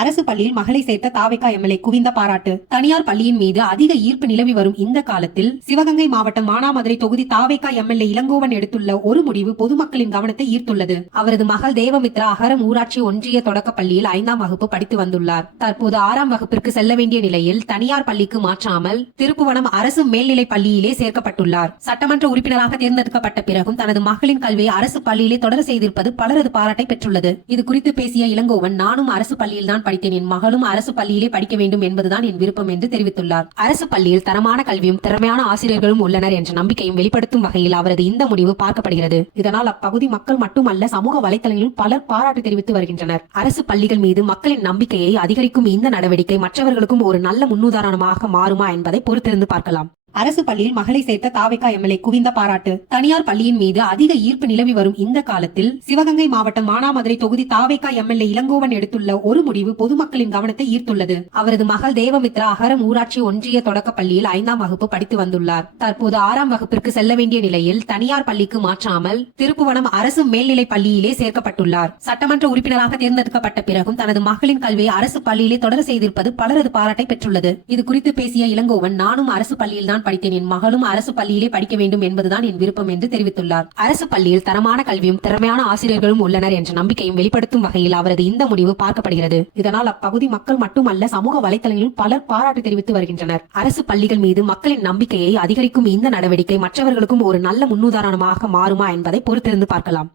அரசு பள்ளியில் மகளை சேர்த்த தாவேகா எம்எல்ஏ குவிந்த பாராட்டு. தனியார் பள்ளியின் மீது அதிக ஈர்ப்பு நிலவி வரும் இந்த காலத்தில் சிவகங்கை மாவட்டம் மானாமதுரை தொகுதி தாவேகா எம்எல்ஏ இளங்கோவன் எடுத்துள்ள ஒரு முடிவு பொதுமக்களின் கவனத்தை ஈர்த்துள்ளது. அவரது மகள் தேவமித்ரா அகரம் ஊராட்சி ஒன்றிய தொடக்க பள்ளியில் 5ஆம் வகுப்பு படித்து வந்துள்ளார். தற்போது 6ஆம் வகுப்பிற்கு செல்ல வேண்டிய நிலையில் தனியார் பள்ளிக்கு மாற்றாமல் திருப்புவனம் அரசு மேல்நிலை பள்ளியிலே சேர்க்கப்பட்டுள்ளார். சட்டமன்ற உறுப்பினராக தேர்ந்தெடுக்கப்பட்ட பிறகும் தனது மகளின் கல்வியை அரசு பள்ளியிலே தொடர செய்திருப்பது பலரது பாராட்டை பெற்றுள்ளது. இது குறித்து பேசிய இளங்கோவன், நானும் அரசு பள்ளியில் படித்தேன். என் மகளும் அரசு பள்ளியிலே படிக்க வேண்டும் என்பதுதான் என் விருப்பம் என்று தெரிவித்துள்ளார். அரசு பள்ளியில் தரமான கல்வியும் திறமையான ஆசிரியர்களும் உள்ளனர் என்ற நம்பிக்கையும் வெளிப்படுத்தும் வகையில் அவரது இந்த முடிவு பார்க்கப்படுகிறது. இதனால் அப்பகுதி மக்கள் மட்டுமல்ல, சமூக வலைதளங்களில் பலர் பாராட்டு தெரிவித்து வருகின்றனர். அரசு பள்ளிகள் மீது மக்களின் நம்பிக்கையை அதிகரிக்கும் இந்த நடவடிக்கை மற்றவர்களுக்கும் ஒரு நல்ல முன்னுதாரணமாக மாறுமா என்பதை பொறுத்திருந்து பார்க்கலாம். அரசு பள்ளியில் மகளை சேர்த்த தாவேகா எம்எல்ஏ குவிந்த பாராட்டு. தனியார் பள்ளியின் மீது அதிக ஈர்ப்பு நிலவி வரும் இந்த காலத்தில் சிவகங்கை மாவட்டம் மானாமதுரை தொகுதி தாவேகா எம்எல்ஏ இளங்கோவன் எடுத்துள்ள ஒரு முடிவு பொதுமக்களின் கவனத்தை ஈர்த்துள்ளது. அவரது மகள் தேவமித்ரா அகரம் ஊராட்சி ஒன்றிய தொடக்க பள்ளியில் 5ஆம் வகுப்பு படித்து வந்துள்ளார். தற்போது 6ஆம் வகுப்பிற்கு செல்ல வேண்டிய நிலையில் தனியார் பள்ளிக்கு மாற்றாமல் திருப்புவனம் அரசு மேல்நிலை பள்ளியிலே சேர்க்கப்பட்டுள்ளார். சட்டமன்ற உறுப்பினராக தேர்ந்தெடுக்கப்பட்ட பிறகும் தனது மகளின் கல்வியை அரசு பள்ளியிலே தொடர செய்திருப்பது பலரது பாராட்டை பெற்றுள்ளது. இது குறித்து பேசிய இளங்கோவன், நானும் அரசு பள்ளியில் படித்தேன். என் மகளும் அரசு பள்ளியிலே படிக்க வேண்டும் என்பதுதான் என் விருப்பம் என்று தெரிவித்துள்ளார். அரசு பள்ளியில் தரமான கல்வியும் திறமையான ஆசிரியர்களும் உள்ளனர் என்ற நம்பிக்கையும் வெளிப்படுத்தும் வகையில் அவரது இந்த முடிவு பார்க்கப்படுகிறது. இதனால் அப்பகுதி மக்கள் மட்டுமல்ல, சமூக வலைதளங்களில் பலர் பாராட்டு தெரிவித்து வருகின்றனர். அரசு பள்ளிகள் மீது மக்களின் நம்பிக்கையை அதிகரிக்கும் இந்த நடவடிக்கை மற்றவர்களுக்கும் ஒரு நல்ல முன்னுதாரணமாக மாறுமா என்பதை பொறுத்திருந்து பார்க்கலாம்.